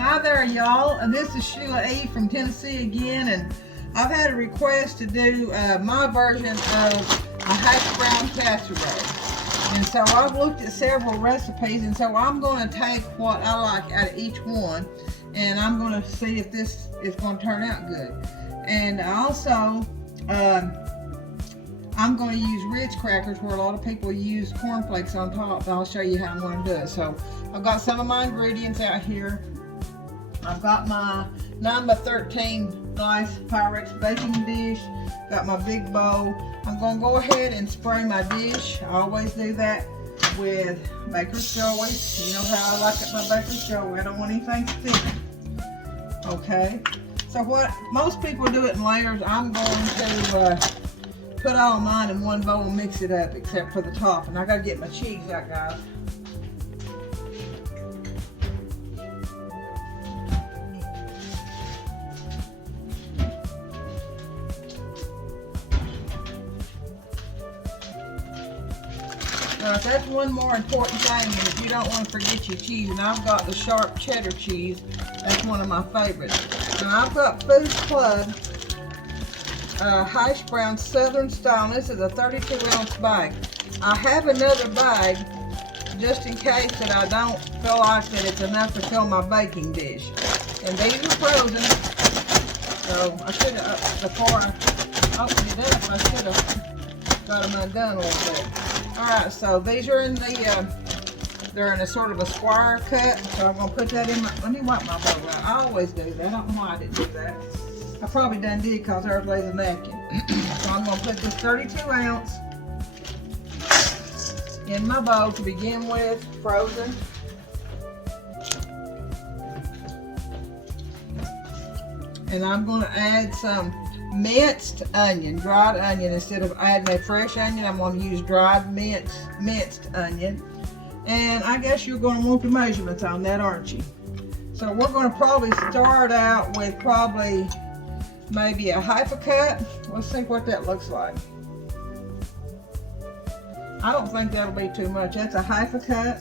Hi there, y'all. This is Sheila E. from Tennessee again, and I've had a request to do my version of a Hashbrown casserole. And so I've looked at several recipes, and so I'm going to take what I like out of each one, and I'm going to see if this is going to turn out good. And also, I'm going to use Ritz crackers where a lot of people use cornflakes on top. I'll show you how I'm going to do it. So I've got some of my ingredients out here. I've got my 9x13 nice Pyrex baking dish. Got my big bowl. I'm going to go ahead and spray my dish. I always do that with baker's choice. You know how I like it, my baker's choice. I don't want anything thick. Okay. So what most people do it in layers. I'm going to put all mine in one bowl and mix it up, except for the top. And I got to get my cheese out, guys. Now, that's one more important thing, and if you don't want to forget your cheese, and I've got the sharp cheddar cheese, that's one of my favorites. Now, I've got Food Club Hashbrown Southern Style, and this is a 32-ounce bag. I have another bag, just in case that I don't feel like that it's enough to fill my baking dish. And these are frozen, so I should have, before I opened it up, I should have got them undone a little bit. Alright, so these are in the, they're in a sort of a square cut, so I'm going to put that in my, let me wipe my bowl out. I always do that, I don't know why I didn't do that. I probably done did because there's lays a napkin. So I'm going to put this 32-ounce in my bowl to begin with, frozen. And I'm going to add some minced onion, dried onion. Instead of adding a fresh onion, I'm going to use dried minced onion. And I guess you're going to want the measurements on that, aren't you? So we're going to probably start out with probably maybe a half a cup. Let's see what that looks like. I don't think that'll be too much. That's a half a cup.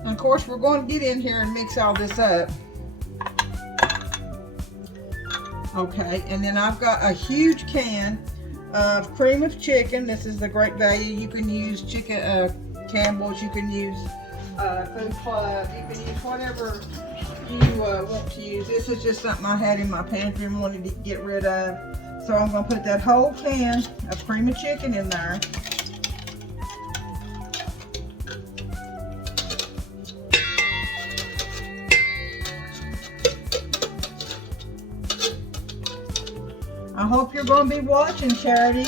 And of course, we're going to get in here and mix all this up. Okay, and then I've got a huge can of cream of chicken. This is the great value. You can use chicken, Campbell's, you can use Food Club, you can use whatever you want to use. This is just something I had in my pantry and wanted to get rid of. So I'm going to put that whole can of cream of chicken in there. I hope you're going to be watching, Charity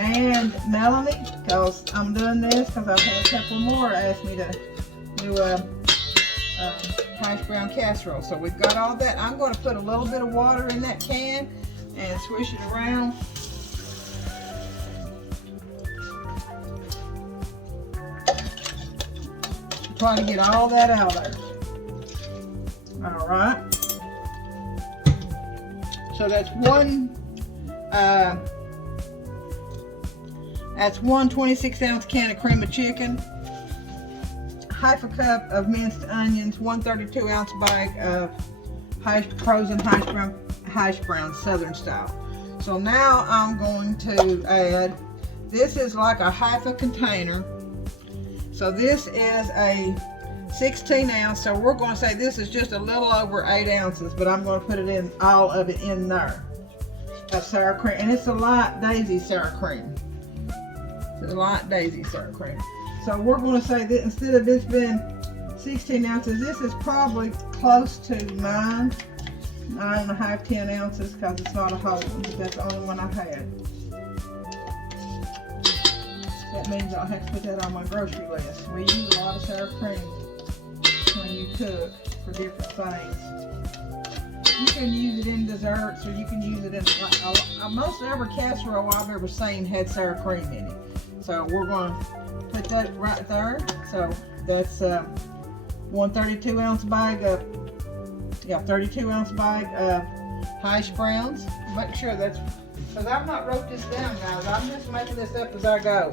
and Melanie, because I'm doing this because I've had a couple more ask me to do a Hashbrown casserole. So we've got all that. I'm going to put a little bit of water in that can and swish it around. Try to get all that out there. All right. So that's one 26-ounce can of cream of chicken, half a cup of minced onions, 1 32-ounce bag of frozen Hashbrown Southern Style. So now I'm going to add, this is like a half a container. So this is a 16-ounce, so we're going to say this is just a little over 8 ounces, but I'm going to put it in, all of it in there, of sour cream. And it's a light daisy sour cream. It's a light daisy sour cream. So we're going to say that instead of this being 16 ounces, this is probably close to 9 and a half, 10 ounces, because it's not a whole one, but that's the only one I've had. That means I'll have to put that on my grocery list. We use a lot of sour cream when you cook for different things. You can use it in desserts, or you can use it in, most every casserole I've ever seen had sour cream in it. So we're going to put that right there. So that's 1 32-ounce bag of, 32-ounce bag of hash browns. Make sure that's, because I've not wrote this down, guys. I'm just making this up as I go.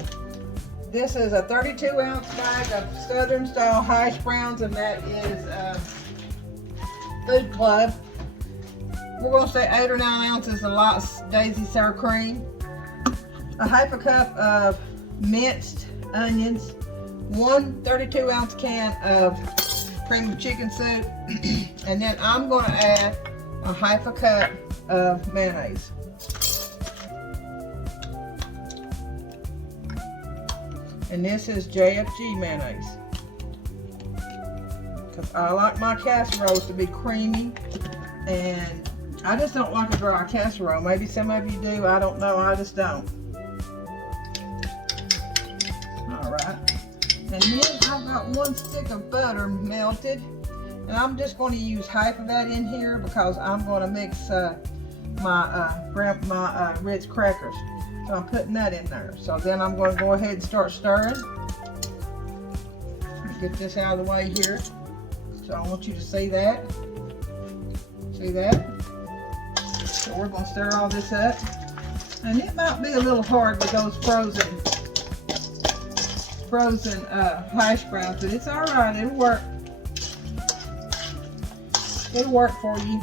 This is a 32-ounce bag of Southern Style hash browns, and that is Food Club. We're going to say 8 or 9 ounces of light daisy sour cream, a half a cup of minced onions, 1 32-ounce can of cream of chicken soup, and then I'm going to add a half a cup of mayonnaise. And this is JFG mayonnaise, because I like my casseroles to be creamy, and I just don't like a dry casserole. Maybe some of you do, I don't know, I just don't. Alright, and then I've got 1 stick of butter melted, and I'm just going to use half of that in here because I'm going to mix my Ritz crackers. So I'm putting that in there. So then I'm going to go ahead and start stirring. Get this out of the way here. So I want you to see that. See that? So we're going to stir all this up. And it might be a little hard with those frozen hash browns, but it's alright. It'll work. It'll work for you.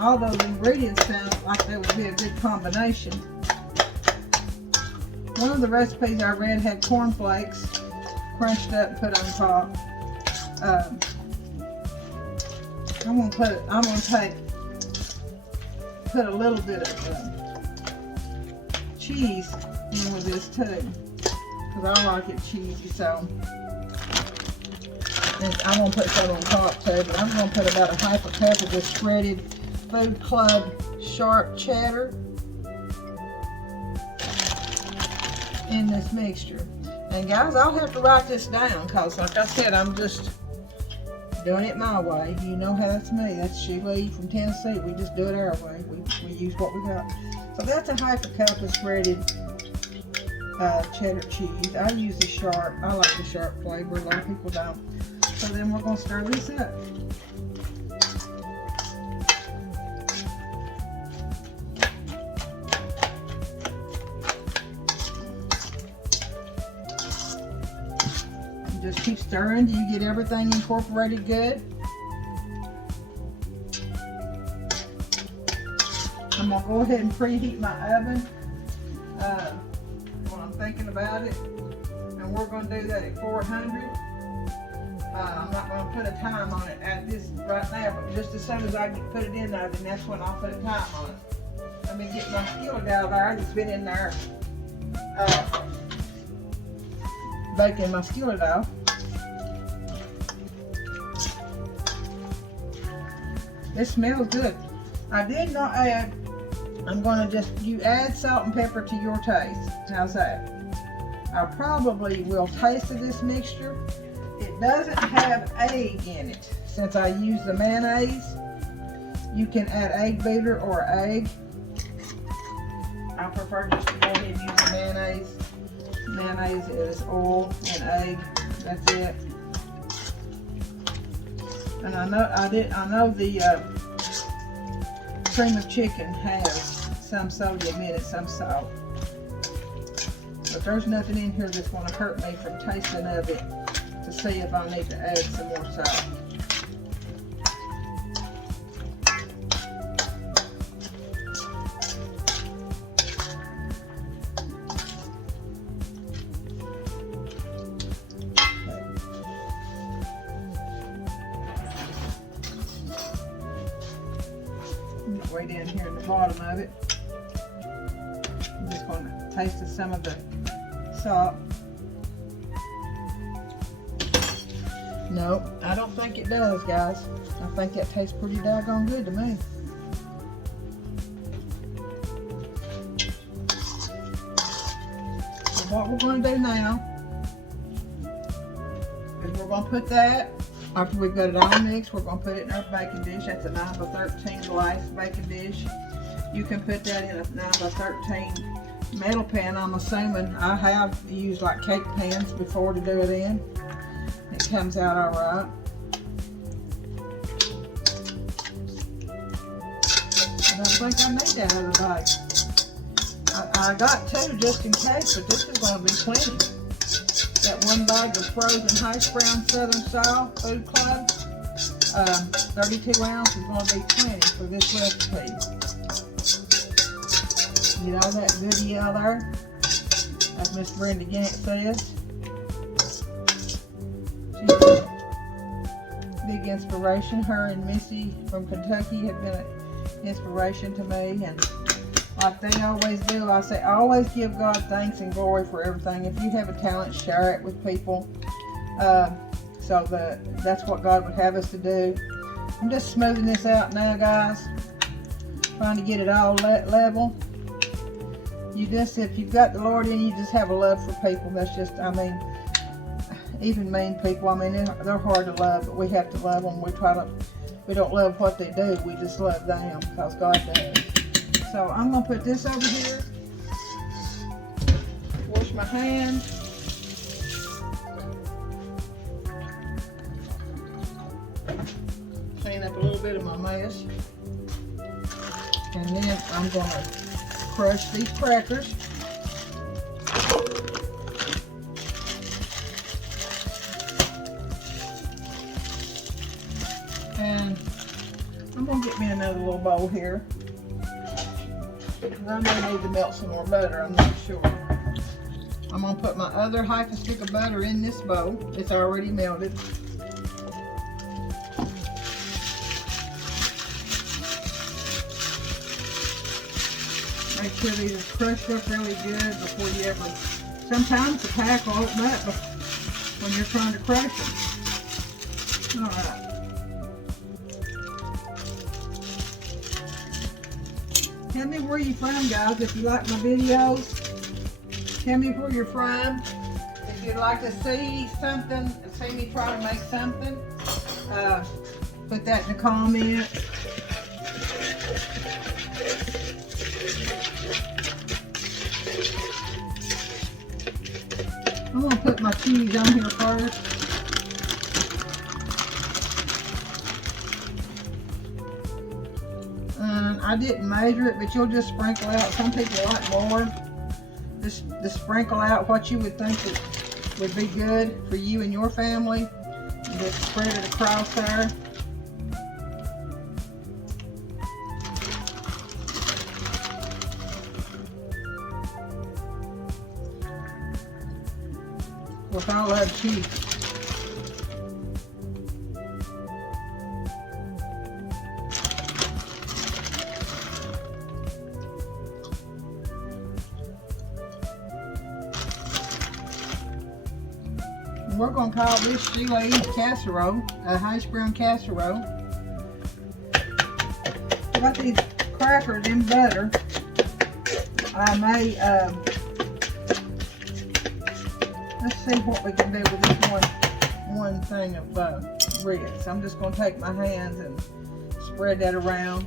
All those ingredients sound like they would be a good combination. One of the recipes I read had cornflakes crunched up and put on top. I'm gonna put a little bit of cheese in with this too, because I like it cheesy. So and I'm gonna put some on top too, but I'm gonna put about a half a cup of this shredded Food Club sharp cheddar in this mixture. And guys, I'll have to write this down because, like I said, I'm just doing it my way. You know how that's me. That's Sheila from Tennessee. We just do it our way. We use what we got. So that's a half a cup of shredded cheddar cheese. I use the sharp. I like the sharp flavor. A lot of people don't. So then we're going to stir this up. Just keep stirring till you get everything incorporated good. I'm going to go ahead and preheat my oven when I'm thinking about it. And we're going to do that at 400. I'm not going to put a time on it at this right now, but just as soon as I put it in there, then that's when I'll put a time on it. Let me get my skillet out of there that's been in there baking my skillet off. This smells good. I did not add, I'm going to you add salt and pepper to your taste. How's that? I probably will taste of this mixture. It doesn't have egg in it. Since I use the mayonnaise, you can add egg beater or egg. I prefer just to go ahead and use the mayonnaise. Mayonnaise is oil and egg. That's it. And I know the cream of chicken has some sodium in it, some salt. But there's nothing in here that's going to hurt me from tasting of it to see if I need to add some more salt. Way down here in the bottom of it. I'm just going to taste some of the salt. No, I don't think it does, guys. I think that tastes pretty doggone good to me. So what we're going to do now is we're going to put that, after we've got it all mixed, we're going to put it in our baking dish. That's a 9x13 glass baking dish. You can put that in a 9x13 metal pan. I'm assuming I have used like cake pans before to do it in. It comes out all right. I don't think I need that other bag. I got two just in case, but this is going to be plenty. Got 1 bag of frozen Hashbrown Southern Style Food Club. 32 ounces is going to be plenty for this recipe. Get all that goodie out there, as Miss Brenda Gant says. She's a big inspiration. Her and Missy from Kentucky have been an inspiration to me, and like they always do, I say always give God thanks and glory for everything. If you have a talent, share it with people. So that's what God would have us to do. I'm just smoothing this out now, guys. Trying to get it all level. If you've got the Lord in you, just have a love for people. That's just, I mean, even mean people, I mean, they're hard to love, but we have to love them. We don't love what they do, we just love them because God does. So I'm going to put this over here. Wash my hands. Clean up a little bit of my mess. And then I'm going to crush these crackers. And I'm going to get me another little bowl here. I may need to melt some more butter, I'm not sure. I'm going to put my other half a stick of butter in this bowl. It's already melted. Make sure these are crushed up really good before you ever... Sometimes the pack will open up when you're trying to crush them. Alright. Tell me where you're from, guys, if you like my videos. Tell me where you're from. If you'd like to see something, see me try to make something, put that in the comments. I'm going to put my cheese on here first. I didn't measure it, but you'll just sprinkle out. Some people like more. Just sprinkle out what you would think would be good for you and your family. And just spread it across there. With I love cheese. We're going to call this Sheila casserole, a Hashbrown casserole. I got these crackers in butter. I may, let's see what we can do with this one thing of grits. I'm just going to take my hands and spread that around.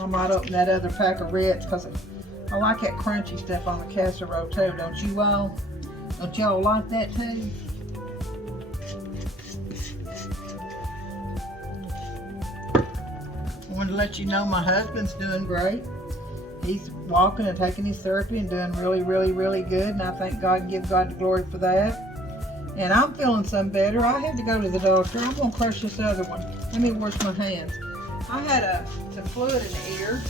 I might open that other pack of Ritz because I like that crunchy stuff on the casserole too, don't you all? Don't y'all like that too? I wanted to let you know my husband's doing great. He's walking and taking his therapy and doing really, really, really good, and I thank God and give God the glory for that. And I'm feeling some better. I had to go to the doctor. I'm going to crush this other one. Let me wash my hands. I had some fluid in the ear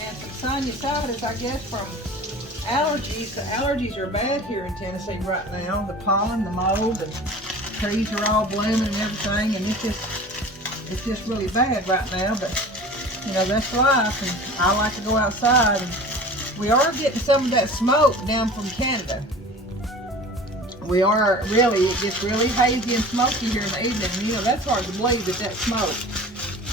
and some sinusitis, I guess, from allergies. The allergies are bad here in Tennessee right now. The pollen, the mold, and trees are all blooming and everything, and it's just really bad right now. But you know, that's life, and I like to go outside. And we are getting some of that smoke down from Canada. We are really, it gets really hazy and smoky here in the evening. And, you know, that's hard to believe that smoke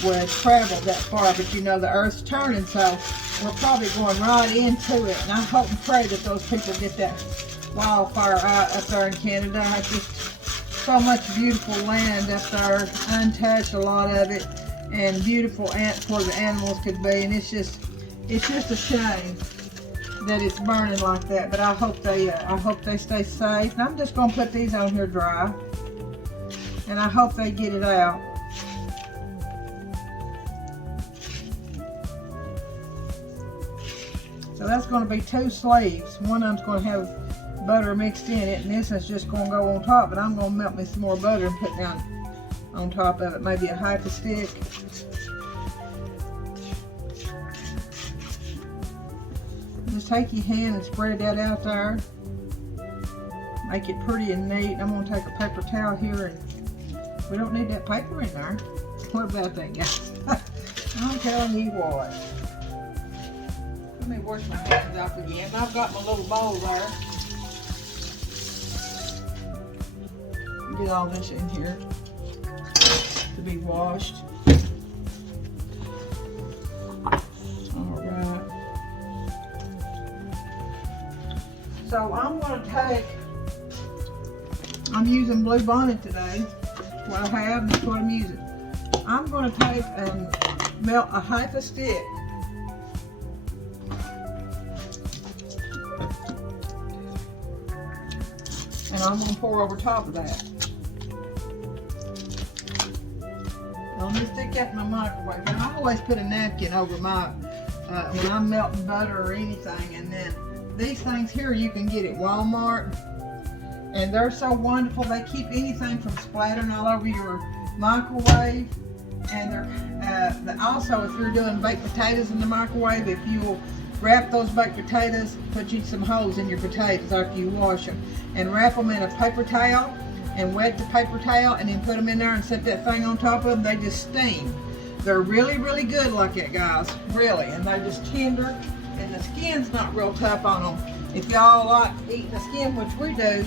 would travel that far, but you know the earth's turning, so we're probably going right into it. And I hope and pray that those people get that wildfire out up there in Canada. It's just so much beautiful land up there, untouched, a lot of it, and beautiful where the animals could be. And it's just a shame that it's burning like that. But I hope they stay safe. And I'm just gonna put these on here dry, and I hope they get it out. So that's going to be 2 sleeves. One of them's going to have butter mixed in it, and this is just going to go on top, but I'm going to melt me some more butter and put down on top of it, maybe a half a stick. Just take your hand and spread that out there. Make it pretty and neat. I'm going to take a paper towel here, and we don't need that paper in there. What about that, guys? I'm telling you what. Let me wash my hands off again. I've got my little bowl there. Get all this in here to be washed. Alright. So I'm using Blue Bonnet today. What I have, that's what I'm using. I'm going to take and melt a half a stick. And I'm going to pour over top of that. Let me stick that in my microwave. And I always put a napkin over my, when I'm melting butter or anything. And then these things here you can get at Walmart. And they're so wonderful. They keep anything from splattering all over your microwave. And they're also, if you're doing baked potatoes in the microwave, if you'll wrap those baked potatoes, put you some holes in your potatoes after you wash them, and wrap them in a paper towel and wet the paper towel, and then put them in there and set that thing on top of them. They just steam. They're really, really good like that, guys. Really. And they're just tender, and the skin's not real tough on them. If y'all like eating the skin, which we do,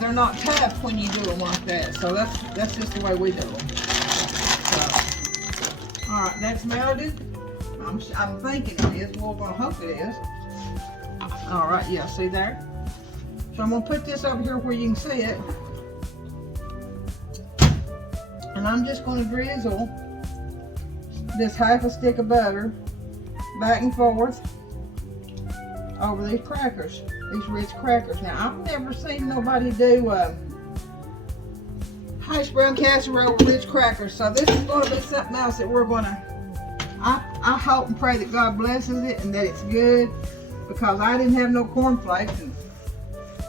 they're not tough when you do them like that. So that's just the way we do them. So, all right, that's melted. I'm thinking it is. Well, I hope it is. All right, yeah, see there? So I'm gonna put this over here where you can see it. And I'm just gonna drizzle this half a stick of butter back and forth over these crackers, these rich crackers. Now, I've never seen nobody do Hashbrown casserole with rich crackers, so this is going to be something else that we're going to, I hope and pray that God blesses it and that it's good, because I didn't have no cornflakes, and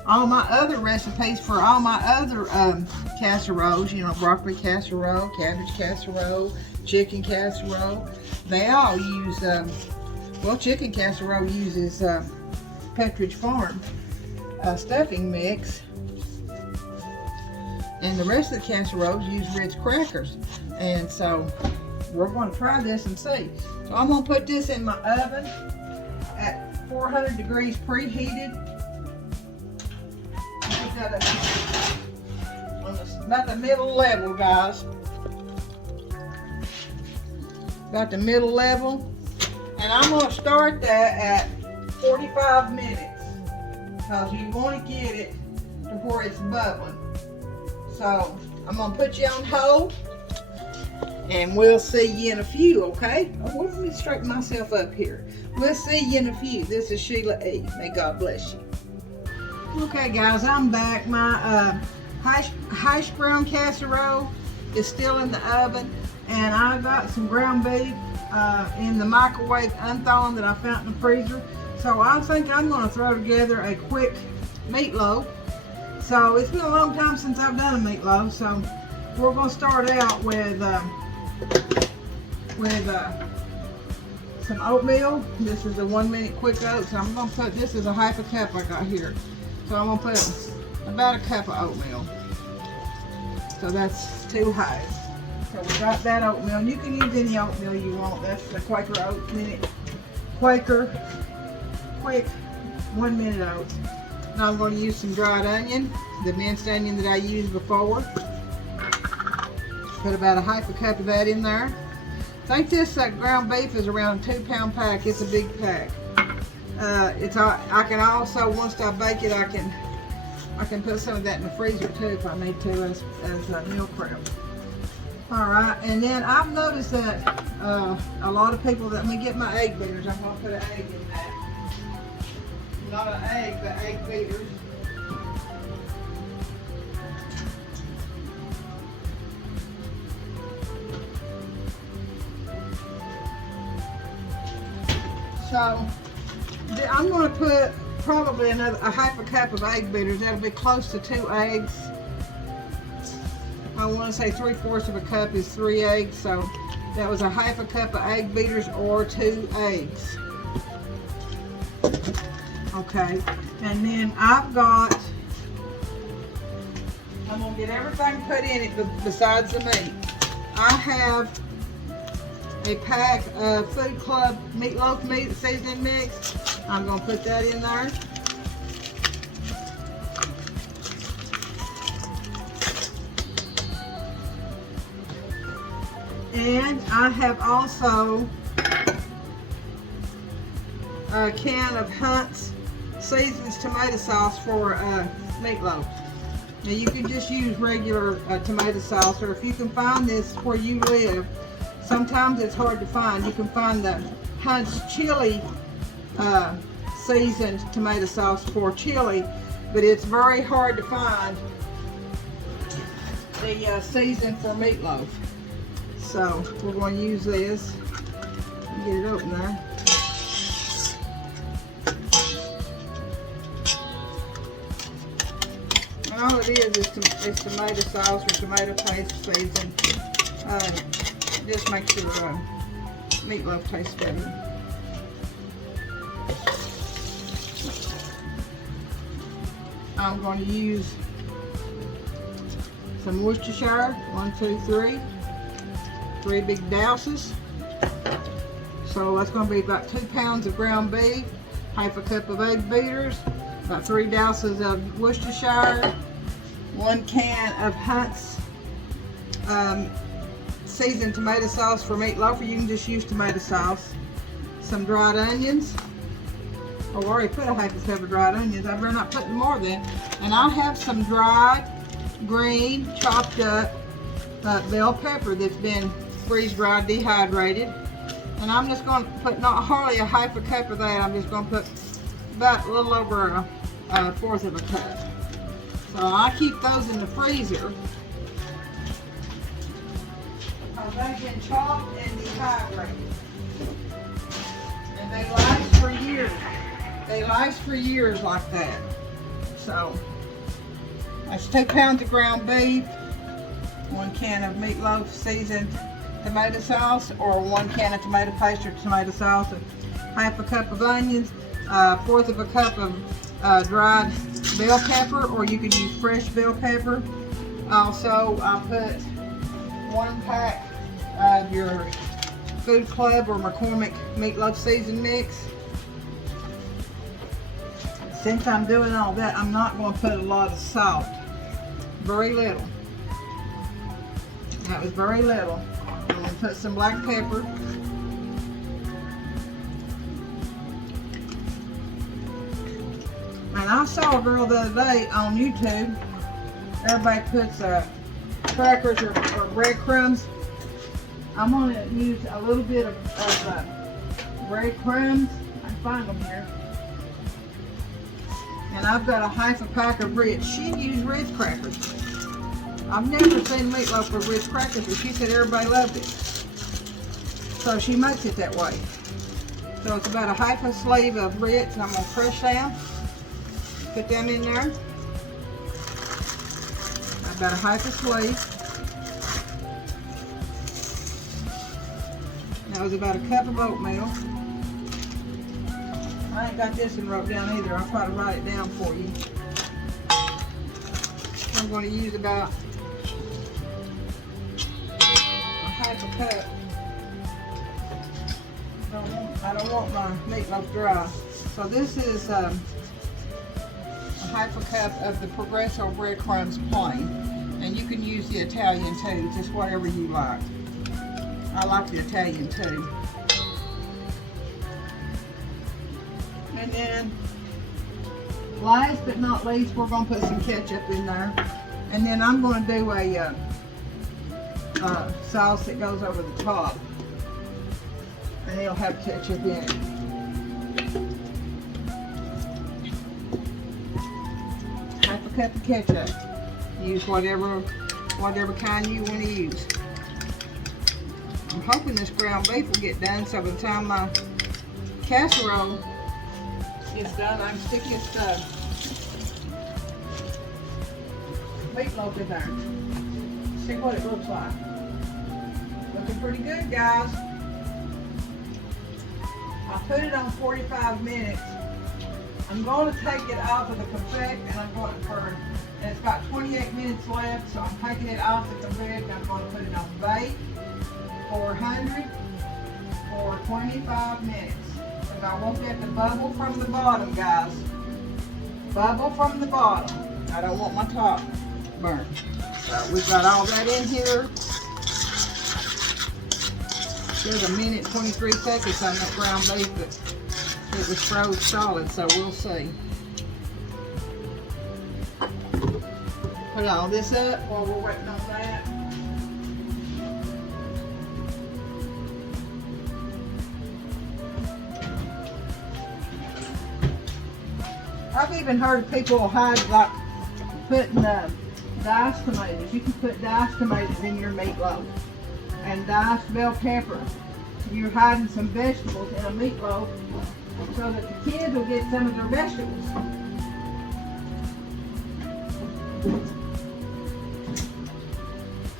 all my other recipes for all my other casseroles, you know, broccoli casserole, cabbage casserole, chicken casserole, they all use, well, chicken casserole uses Pepperidge Farm stuffing mix, and the rest of the casseroles use Ritz crackers. And so we're going to try this and see. So I'm going to put this in my oven at 400 degrees preheated. Put that up on about the middle level, guys. About the middle level. And I'm going to start that at 45 minutes, because you want to get it to where it's bubbling. So I'm going to put you on hold, and we'll see you in a few, okay? Oh, let me straighten myself up here. We'll see you in a few. This is Sheila E. May God bless you. Okay, guys, I'm back. My Hashbrown casserole is still in the oven, and I got some ground beef in the microwave unthawing that I found in the freezer. So I think I'm going to throw together a quick meatloaf. So it's been a long time since I've done a meatloaf, so we're going to start out with some oatmeal. This is a 1 minute quick oat, so I'm going to put, this is a half a cup I got here. So I'm going to put about a cup of oatmeal. So that's 2 halves. So we got that oatmeal, and you can use any oatmeal you want. That's the Quaker Oat minute, Quaker quick 1 minute oats. Now I'm going to use some dried onion, the minced onion that I used before. Put about a half a cup of that in there. I think this ground beef is around a 2-pound pack. It's a big pack. I can also, once I bake it, I can put some of that in the freezer too if I need to as meal prep. All right, and then I've noticed that a lot of people, let me get my egg beaters. I'm going to put an egg in that. Not an egg, but egg beaters. So I'm going to put probably a half a cup of egg beaters. That'll be close to 2 eggs. I want to say 3/4 of a cup is 3 eggs, so that was a half a cup of egg beaters or 2 eggs. Okay, and then I'm going to get everything put in it besides the meat. I have a pack of Food Club meatloaf meat seasoning mix. I'm going to put that in there. And I have also a can of Hunt's Seasons tomato sauce for meatloaf. Now you can just use regular tomato sauce, or if you can find this where you live, sometimes it's hard to find. You can find the Hunt's chili seasoned tomato sauce for chili, but it's very hard to find the season for meatloaf. So we're going to use this. Get it open there. And all it is tomato sauce or tomato paste season. Just makes your meatloaf taste better. I'm going to use some Worcestershire. 1, 2, 3. 3 big douses. So that's going to be about 2 pounds of ground beef, half a cup of egg beaters, about 3 douses of Worcestershire, 1 can of Hunt's seasoned tomato sauce for meatloaf, or you can just use tomato sauce, some dried onions. Oh, I already put a half a cup of dried onions. I better not put more than. And I have some dried, green, chopped up bell pepper that's been freeze-dried, dehydrated. And I'm just going to put not hardly a half a cup of that. I'm just going to put about a little over a 1/4 of a cup. So I keep those in the freezer. They've been chopped and dehydrated. And they last for years. They last for years like that. So that's 2 pounds of ground beef, 1 can of meatloaf seasoned tomato sauce, or 1 can of tomato paste or tomato sauce, half a cup of onions, 1/4 of a cup of dried bell pepper, or you can use fresh bell pepper. Also, I put 1 pack of your Food Club or McCormick meatloaf season mix. Since I'm doing all that, I'm not going to put a lot of salt. Very little. That was very little. I'm going to put some black pepper. And I saw a girl the other day on YouTube. Everybody puts crackers or breadcrumbs. I'm going to use a little bit of breadcrumbs. I can find them here. And I've got a half a pack of Ritz. She used Ritz crackers. I've never seen meatloaf with Ritz crackers, but she said everybody loved it. So she makes it that way. So it's about a half a sleeve of Ritz, and I'm going to crush them. Put them in there. About a half a sleeve. That was about a cup of oatmeal. I ain't got this one wrote down either. I'll try to write it down for you. I'm going to use about a half a cup. I don't want my meatloaf dry. So this is a half a cup of the Progresso breadcrumbs plain. And you can use the Italian too, just whatever you like. I like the Italian too. And then, last but not least, we're going to put some ketchup in there. And then I'm going to do a sauce that goes over the top. And it'll have ketchup in it. Half a cup of ketchup. Use whatever kind you want to use. I'm hoping this ground beef will get done so by the time my casserole it's done, I can stick this meatloaf in there. See what it looks like. Looking pretty good, guys. I put it on 45 minutes. I'm going to take it off of the convection and I'm going to burn. And it's got 28 minutes left, so I'm taking it off the convection and I'm going to put it on bake 400 for 25 minutes. And I want that to bubble from the bottom, guys. Bubble from the bottom. I don't want my top burnt. So we've got all that in here. There's a minute 23 seconds on that ground beef, but it was froze solid, so we'll see. Put all this up while we're waiting on that. I've even heard people hide, like putting diced tomatoes. You can put diced tomatoes in your meatloaf. And diced bell pepper. You're hiding some vegetables in a meatloaf so that the kids will get some of their vegetables.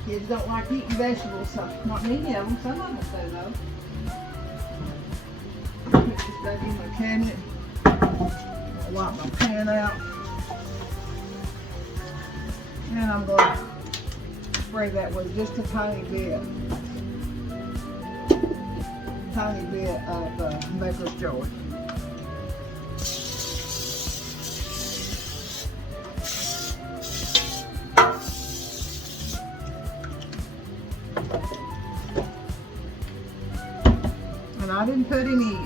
Kids don't like eating vegetables, so not many of them. Some of them do though. Put this back in my cabinet. I'll wipe my pan out. And I'm going to spray that with just a tiny bit of Baker's Joy. And I didn't put any,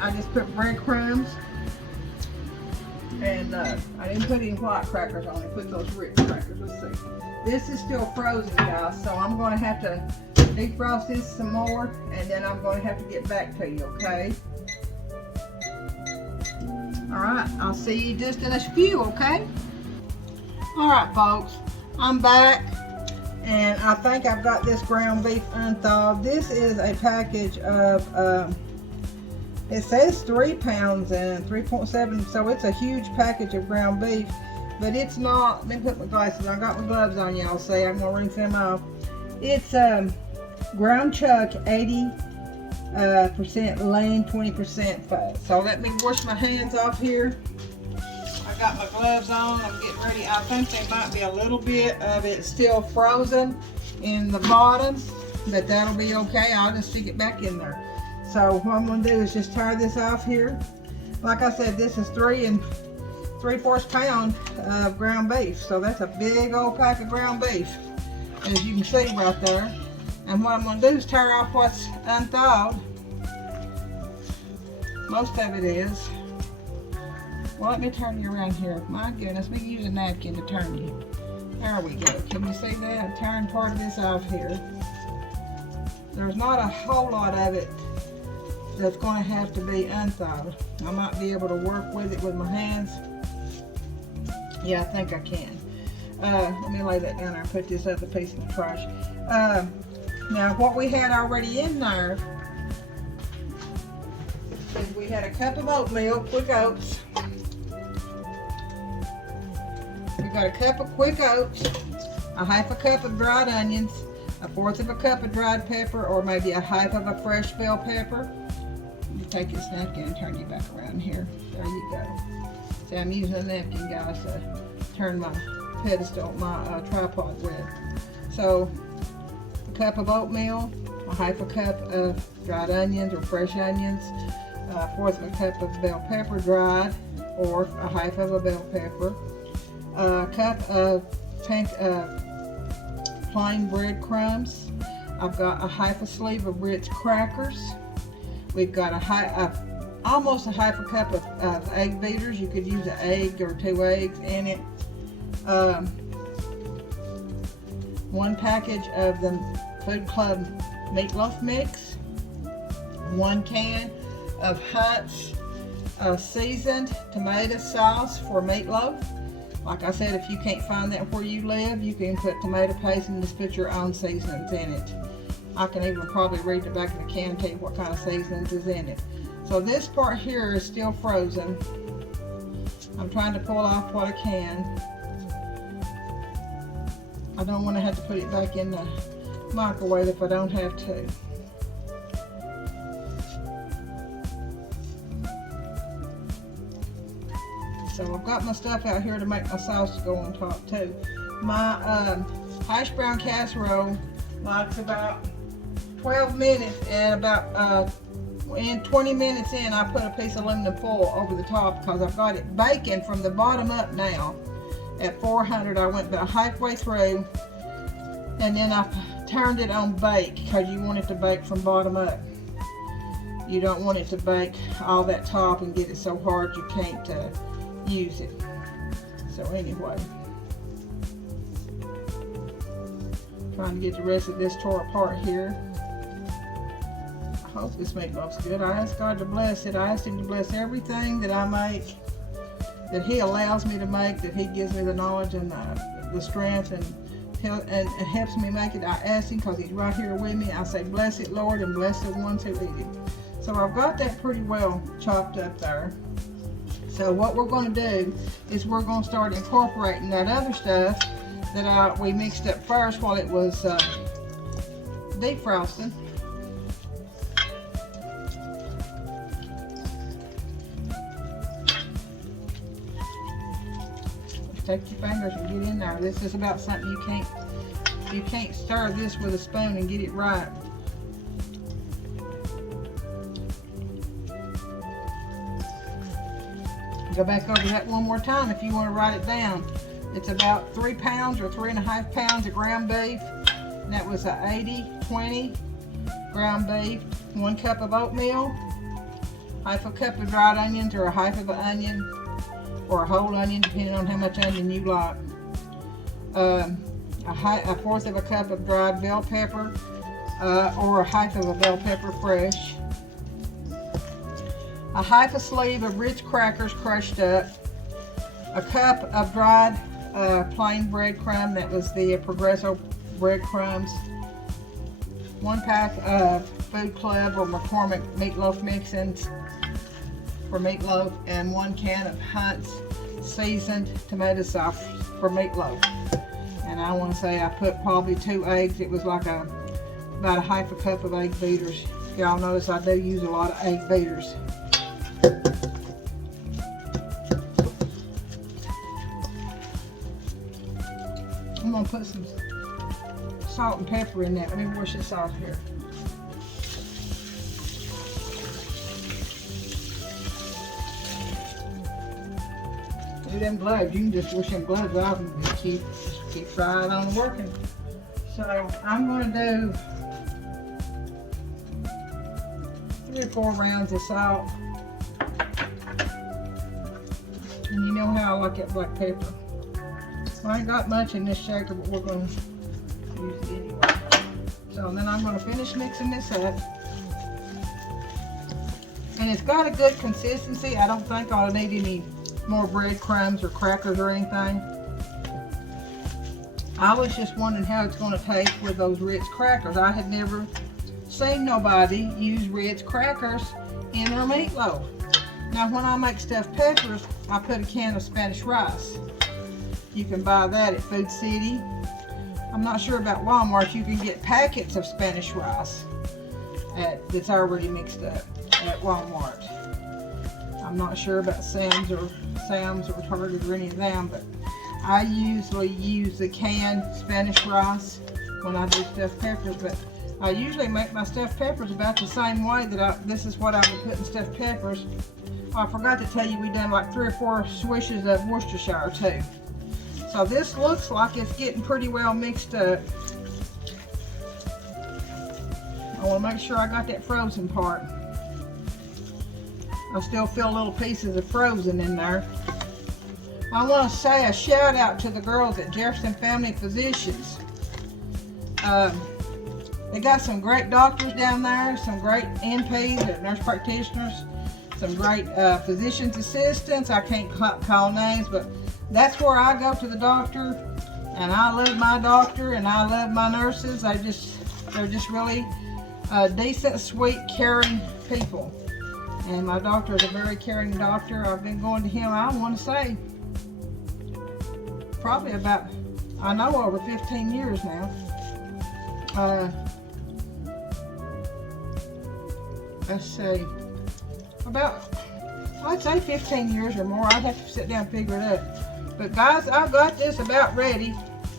I just put breadcrumbs. And I didn't put any white crackers on it, put those Ritz crackers. Let's see. This is still frozen, guys, so I'm going to have to defrost this some more, and then I'm going to have to get back to you, okay? All right, I'll see you just in a few, okay? All right, folks, I'm back, and I think I've got this ground beef unthawed. This is a package of, it says 3 pounds and 3.7, so it's a huge package of ground beef. But it's not, let me put my glasses on. I got my gloves on, y'all see. I'm gonna rinse them off. It's ground chuck, 80% lean, 20% fat. So let me wash my hands off here. I got my gloves on, I'm getting ready. I think there might be a little bit of it still frozen in the bottom, but that'll be okay. I'll just stick it back in there. So what I'm gonna do is just tear this off here. Like I said, this is 3 3/4 pound of ground beef. So that's a big old pack of ground beef, as you can see right there. And what I'm going to do is tear off what's unthawed. Most of it is. Well, let me turn you around here. My goodness, we use a napkin to turn you. There we go. Can you see that? I'm tearing part of this off here. There's not a whole lot of it that's going to have to be unthawed. I might be able to work with it with my hands. Yeah, I think I can. Let me lay that down there and put this other piece in the trash. Now, what we had already in there is we had a cup of oatmeal, quick oats. We got a cup of quick oats, a half a cup of dried onions, a 1/4 of a cup of dried pepper, or maybe a half of a fresh bell pepper. You take this napkin and turn you back around here. There you go. See, I'm using a napkin, guys, to turn my pedestal, my tripod with. So, a cup of oatmeal, a half a cup of dried onions or fresh onions, a 1/4 of a cup of bell pepper dried, or a half of a bell pepper, a cup of plain breadcrumbs. I've got a half a sleeve of Ritz crackers. We've got almost a half a cup of egg beaters. You could use an egg or 2 eggs in it. 1 package of the Food Club meatloaf mix. 1 can of Hunt's seasoned tomato sauce for meatloaf. Like I said, if you can't find that where you live, you can put tomato paste and just put your own seasonings in it. I can even probably read the back of the can and tell you what kind of seasonings is in it. So this part here is still frozen. I'm trying to pull off what I can. I don't want to have to put it back in the microwave if I don't have to. So I've got my stuff out here to make my sauce go on top too. My hash brown casserole likes about 12 minutes, and about 20 minutes in, I put a piece of aluminum foil over the top because I've got it baking from the bottom up now. At 400, I went about halfway through, and then I turned it on bake because you want it to bake from bottom up. You don't want it to bake all that top and get it so hard you can't use it. So anyway, trying to get the rest of this tore apart here. I hope this meatloaf's good. I asked God to bless it. I asked Him to bless everything that I make, that He allows me to make, that He gives me the knowledge and the strength and helps me make it. I asked Him because He's right here with me. I say, bless it, Lord, and bless the ones who eat it. So I've got that pretty well chopped up there. So what we're going to do is we're going to start incorporating that other stuff that we mixed up first while it was defrosting. Take your fingers and get in there. This is about something you can't stir this with a spoon and get it right. Go back over that one more time if you want to write it down. It's about 3 pounds or 3.5 pounds of ground beef. And that was a 80-20 ground beef. 1 cup of oatmeal, half a cup of dried onions or a half of an onion, or a whole onion, depending on how much onion you like. A fourth of a cup of dried bell pepper, or a half of a bell pepper fresh. A half a sleeve of Ritz crackers crushed up. A cup of dried plain breadcrumb, that was the Progresso breadcrumbs. 1 pack of Food Club or McCormick meatloaf mixins for meatloaf, and 1 can of Hunt's seasoned tomato sauce for meatloaf. And I want to say I put probably 2 eggs. It was like about a half a cup of egg beaters. Y'all notice I do use a lot of egg beaters. I'm going to put some salt and pepper in that. Let me wash this off here. Do them gloves. You can just wash them gloves off and just keep right on working. So I'm going to do 3 or 4 rounds of salt. And you know how I like that black pepper. Well, I ain't got much in this shaker, but we're going to use it anyway. So then I'm going to finish mixing this up. And it's got a good consistency. I don't think I'll need any more breadcrumbs or crackers or anything. I was just wondering how it's going to taste with those Ritz crackers. I had never seen nobody use Ritz crackers in their meatloaf. Now when I make stuffed peppers, I put a can of Spanish rice. You can buy that at Food City. I'm not sure about Walmart. You can get packets of Spanish rice that's already mixed up at Walmart. I'm not sure about Sam's or Target or any of them, but I usually use the canned Spanish rice when I do stuffed peppers. But I usually make my stuffed peppers about the same way that this is what I would put in stuffed peppers. Oh, I forgot to tell you, we done like 3 or 4 swishes of Worcestershire too. So this looks like it's getting pretty well mixed up. I want to make sure I got that frozen part. I still feel little pieces of frozen in there. I want to say a shout out to the girls at Jefferson Family Physicians. They got some great doctors down there, some great NPs, nurse practitioners, some great physician's assistants. I can't call names, but that's where I go to the doctor, and I love my doctor and I love my nurses. They're just really decent, sweet, caring people. And my doctor is a very caring doctor. I've been going to him, I want to say, probably about, I know, over 15 years now. Let's see, about, I'd say 15 years or more. I'd have to sit down and figure it out. But guys, I've got this about ready.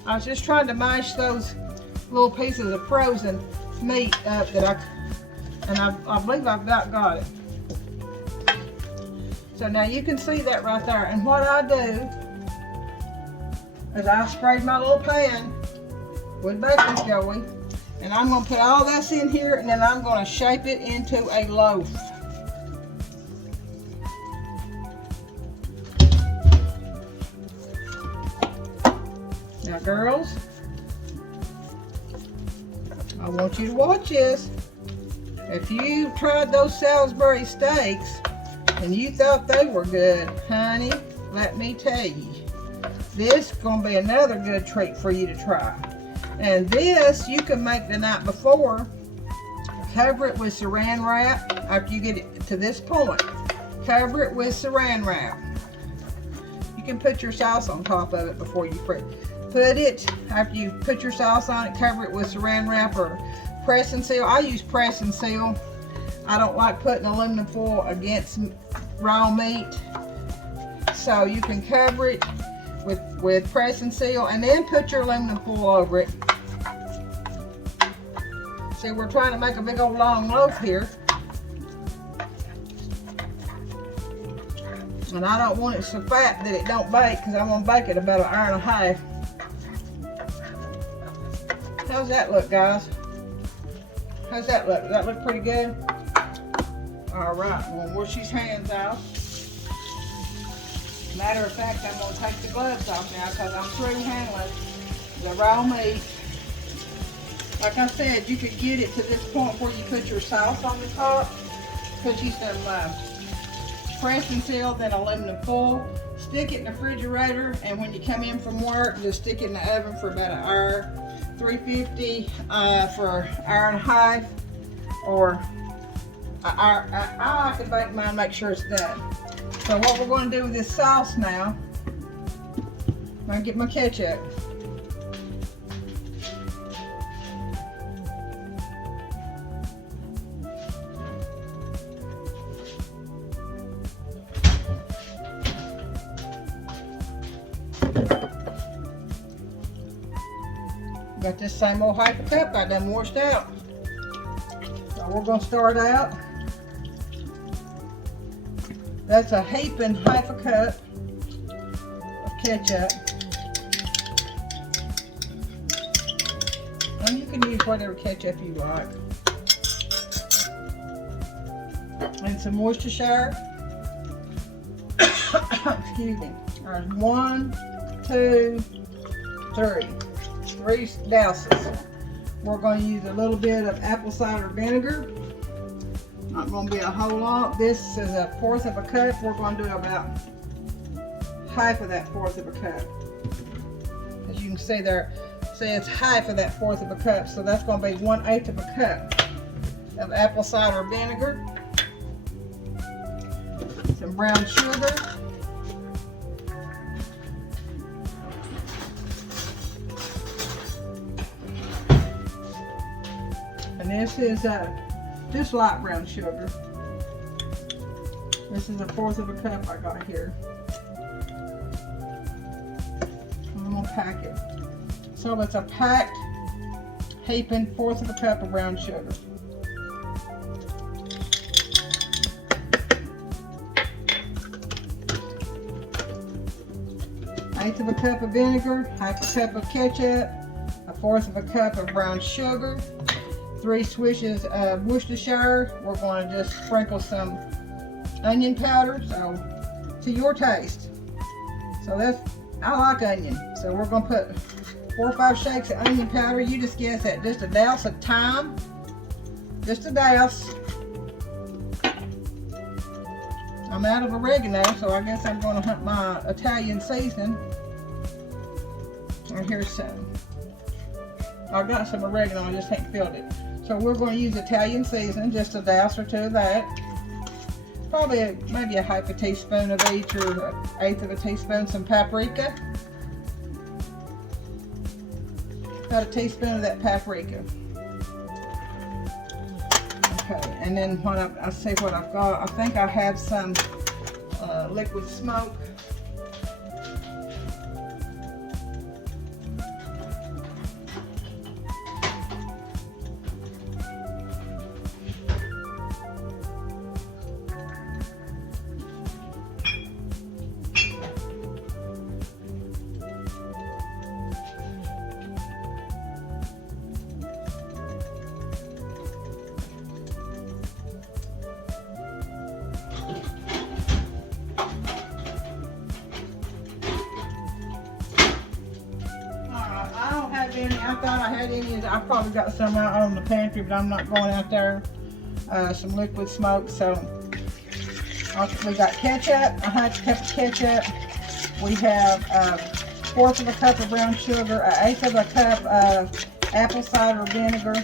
I was just trying to mash those little pieces of frozen meat up that I believe I've got it. So now you can see that right there. And what I do is I sprayed my little pan with baking joey, and I'm going to put all this in here, and then I'm going to shape it into a loaf. Now girls, I want you to watch this. If you tried those Salisbury steaks and you thought they were good, honey, let me tell you, this is going to be another good treat for you to try. And this you can make the night before. Cover it with saran wrap after you get it to this point. Cover it with saran wrap. You can put your sauce on top of it before you fry it. Put it, after you put your sauce on it, cover it with saran wrap or press and seal. I use press and seal. I don't like putting aluminum foil against raw meat. So you can cover it with press and seal, and then put your aluminum foil over it. See, we're trying to make a big old long loaf here. And I don't want it so fat that it don't bake, because I'm going to bake it about 1.5 hours. How's that look, guys? How's that look? Does that look pretty good? All right, we'll wash these hands off. Matter of fact, I'm going to take the gloves off now because I'm through handling the raw meat. Like I said, you could get it to this point where you put your sauce on the top. Put you some press and seal, then aluminum foil. Stick it in the refrigerator, and when you come in from work, just stick it in the oven for about 1 hour. 350 for 1.5 hours, or I can bake mine, make sure it's done. So what we're going to do with this sauce now, I'm going to get my ketchup. Got this same old 1/2 cup I done washed out. So we're going to start out. That's a heaping 1/2 cup of ketchup. And you can use whatever ketchup you like. And some Worcestershire. Excuse me. There's 1, 2, 3. 3 douses. We're going to use a little bit of apple cider vinegar. Not going to be a whole lot. This is 1/4 cup. We're going to do about half of that 1/4 cup. As you can see there, it's half of that 1/4 cup. So that's going to be 1/8 cup of apple cider vinegar. Some brown sugar. And this is just light brown sugar. This is 1/4 cup I got here. I'm gonna pack it. So it's a packed, heaping 1/4 cup of brown sugar. 1/8 cup of vinegar, 1/2 cup of ketchup, 1/4 cup of brown sugar, 3 swishes of Worcestershire. We're going to just sprinkle some onion powder, so to your taste. So I like onion, so we're going to put 4 or 5 shakes of onion powder. You just guess that. Just a douse of thyme, just a douse. I'm out of oregano, so I guess I'm going to hunt my Italian seasoning. And here's some. I've got some oregano, I just haven't filled it. So we're going to use Italian seasoning, just a douse or 2 of that. probably maybe a half a teaspoon of each, or an eighth of a teaspoon, some paprika. About a teaspoon of that paprika. Okay, and then what I see what I've got. I think I have some liquid smoke. I thought I had any. I probably got some out on the pantry, but I'm not going out there. Some liquid smoke. So we got ketchup, a half cup of ketchup. We have a fourth of a cup of brown sugar, an eighth of a cup of apple cider vinegar,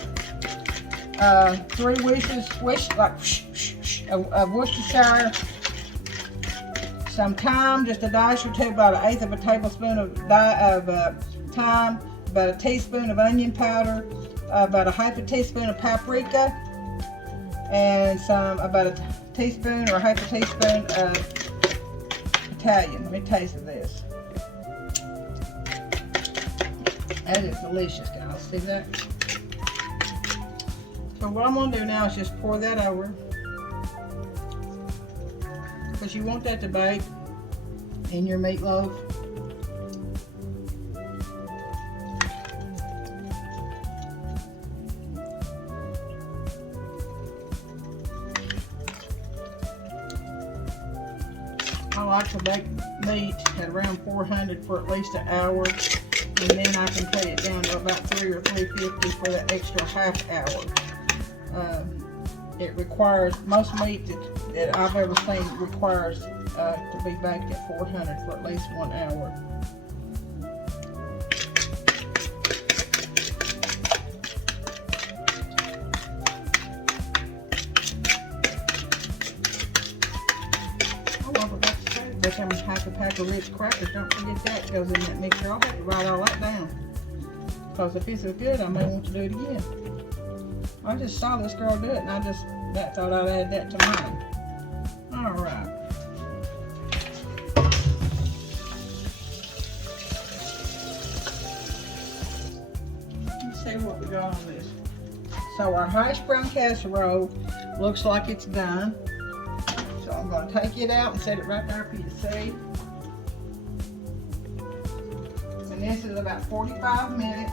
3 wishes of Worcestershire, some thyme, just a dash or two, about an eighth of a tablespoon of thyme, about a teaspoon of onion powder, about a half a teaspoon of paprika, and about a teaspoon or a half a teaspoon of Italian. Let me taste this. That is delicious, guys. See that? So what I'm going to do now is just pour that over, because you want that to bake in your meatloaf. I like to bake meat at around 400 for at least an hour, and then I can put it down to about 3 or 350 for that extra half hour. It requires, most meat that I've ever seen requires to be baked at 400 for at least 1 hour. Some half a pack of Ritz crackers. Don't forget that goes in that mixture. I'll have to write all that down, because if it's good, I may want to do it again. I just saw this girl do it, and I thought I'd add that to mine. All right. Let's see what we got on this. So our Hashbrown casserole looks like it's done. So I'm going to take it out and set it right there for you to see. And this is about 45 minutes.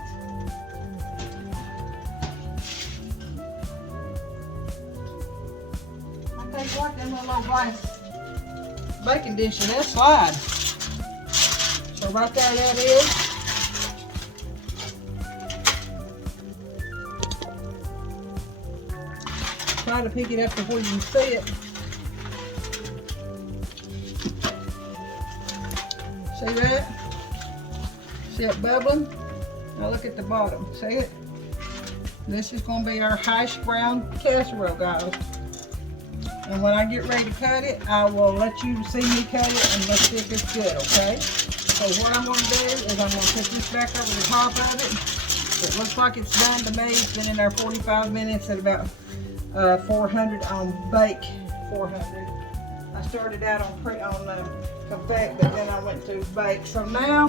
I think like them little glass baking dish, and they'll slide. So right there that is. Try to pick it up to where you can see it. See that? See it bubbling? Now look at the bottom. See it? This is going to be our Hashbrown casserole, guys. And when I get ready to cut it, I will let you see me cut it, and let's see if it's good, okay? So what I'm going to do is I'm going to put this back over the top of it. It looks like it's done to me. It's been in there 45 minutes at about 400 on bake 400. I started out on confect, but then I went to bake. So now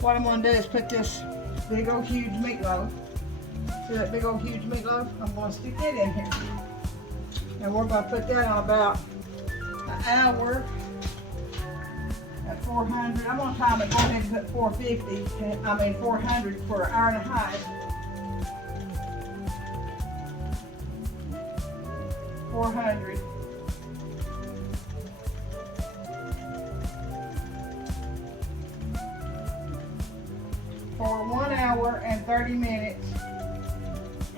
what I'm going to do is put this big old huge meatloaf. See that big old huge meatloaf? I'm going to stick it in here. And we're going to put that on about an hour at 400. I'm going to time it, go ahead and put 400 for an hour and a half. 400. For 1 hour and 30 minutes,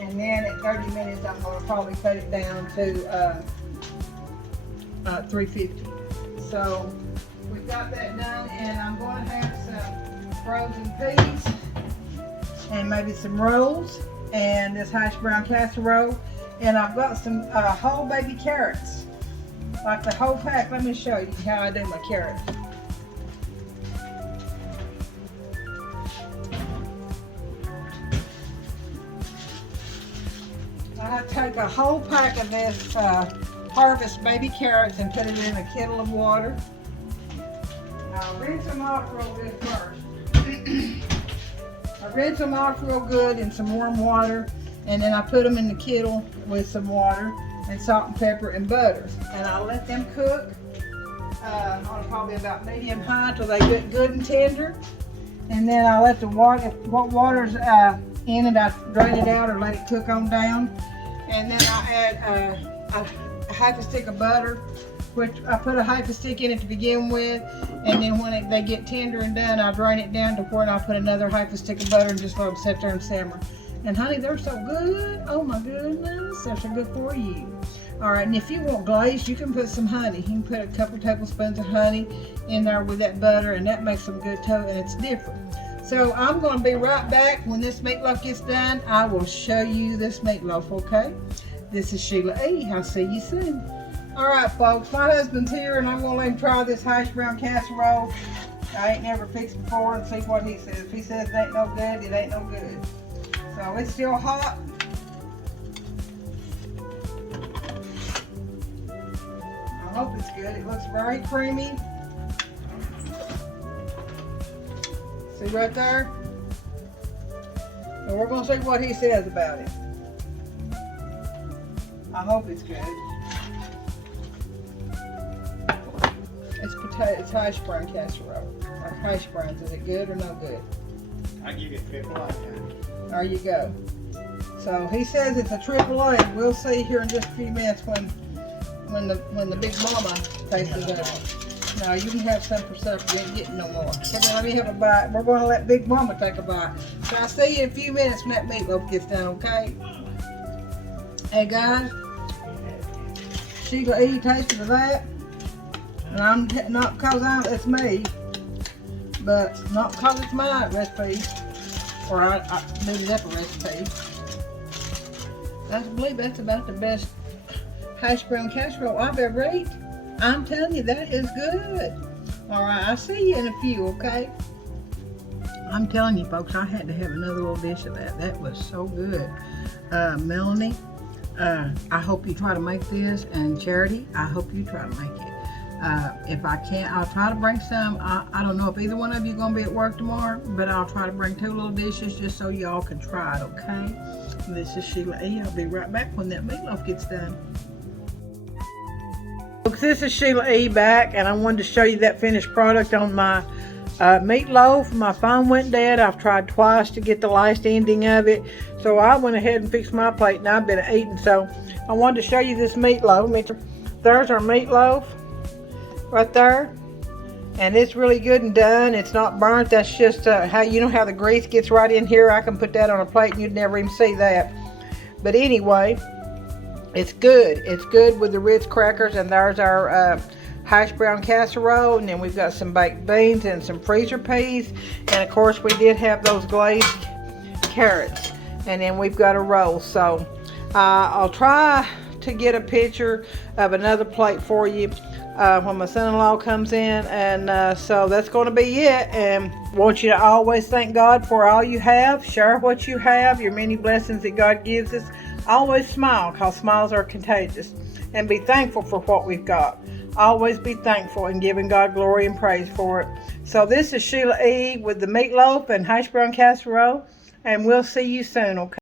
and then at 30 minutes I'm going to probably cut it down to 350. So we've got that done, and I'm going to have some frozen peas and maybe some rolls and this hash brown casserole, and I've got some whole baby carrots. like the whole pack. Let me show you how I do my carrots. I take a whole pack of this Harvest baby carrots and put it in a kettle of water. I'll rinse them off real good first. I rinse them off real good in some warm water, and then I put them in the kettle with some water and salt and pepper and butter. And I let them cook on probably about medium high till they get good and tender. And then I let the water, what water's in it, I drain it out or let it cook on down. And then I add a half a stick of butter, which I put a half a stick in it to begin with, and then when they get tender and done, I drain it down to where I put another half a stick of butter and just let them sit there and simmer. And honey, they're so good. Oh my goodness, they're so good for you. All right, and if you want glaze, you can put some honey. You can put a couple tablespoons of honey in there with that butter, and that makes them good too, and it's different. So I'm going to be right back. When this meatloaf gets done, I will show you this meatloaf, okay? This is Sheila E. I'll see you soon. All right, folks, my husband's here, and I'm going to let him try this hash brown casserole. I ain't never fixed before, and see what he says. If he says it ain't no good, it ain't no good. So it's still hot. I hope it's good. It looks very creamy. See right there? And we're going to see what he says about it. I hope it's good. It's hash brown casserole. Like hash browns. Is it good or no good? I give it triple A. There you go. So he says it's a triple A. We'll see here in just a few minutes when the big mama tastes it. No, you can have some for supper. You ain't getting no more. Come on, let me have a bite. We're going to let Big Mama take a bite. So I'll see you in a few minutes when that meatloaf gets done, okay? Hey guys, Sheila E. tasted of that. And I'm not because it's me, but not because it's my recipe, or I made up a recipe. I believe that's about the best hash brown casserole I've ever eaten. I'm telling you, that is good. All right, I'll see you in a few, okay? I'm telling you, folks, I had to have another little dish of that. That was so good. Melanie, I hope you try to make this, and Charity, I hope you try to make it. If I can't, I'll try to bring some. I don't know if either one of you are going to be at work tomorrow, but I'll try to bring 2 little dishes just so y'all can try it, okay? This is Sheila E. I'll be right back when that meatloaf gets done. Folks, this is Sheila E. back, and I wanted to show you that finished product on my meatloaf. My phone went dead. I've tried twice to get the last ending of it, so I went ahead and fixed my plate, and I've been eating. So I wanted to show you this meatloaf. There's our meatloaf right there, and it's really good and done. It's not burnt. That's just how, you know how the grease gets right in here. I can put that on a plate and you'd never even see that. But anyway, it's good. It's good with the Ritz crackers. And there's our hash brown casserole, and then we've got some baked beans and some freezer peas, and of course we did have those glazed carrots, and then we've got a roll. So I'll try to get a picture of another plate for you when my son-in-law comes in, and so that's going to be it. And want you to always thank God for all you have. Share what you have, your many blessings that God gives us. Always smile, because smiles are contagious, and be thankful for what we've got. Always be thankful and giving God glory and praise for it. So this is Sheila E. with the meatloaf and hash brown casserole, and we'll see you soon, okay?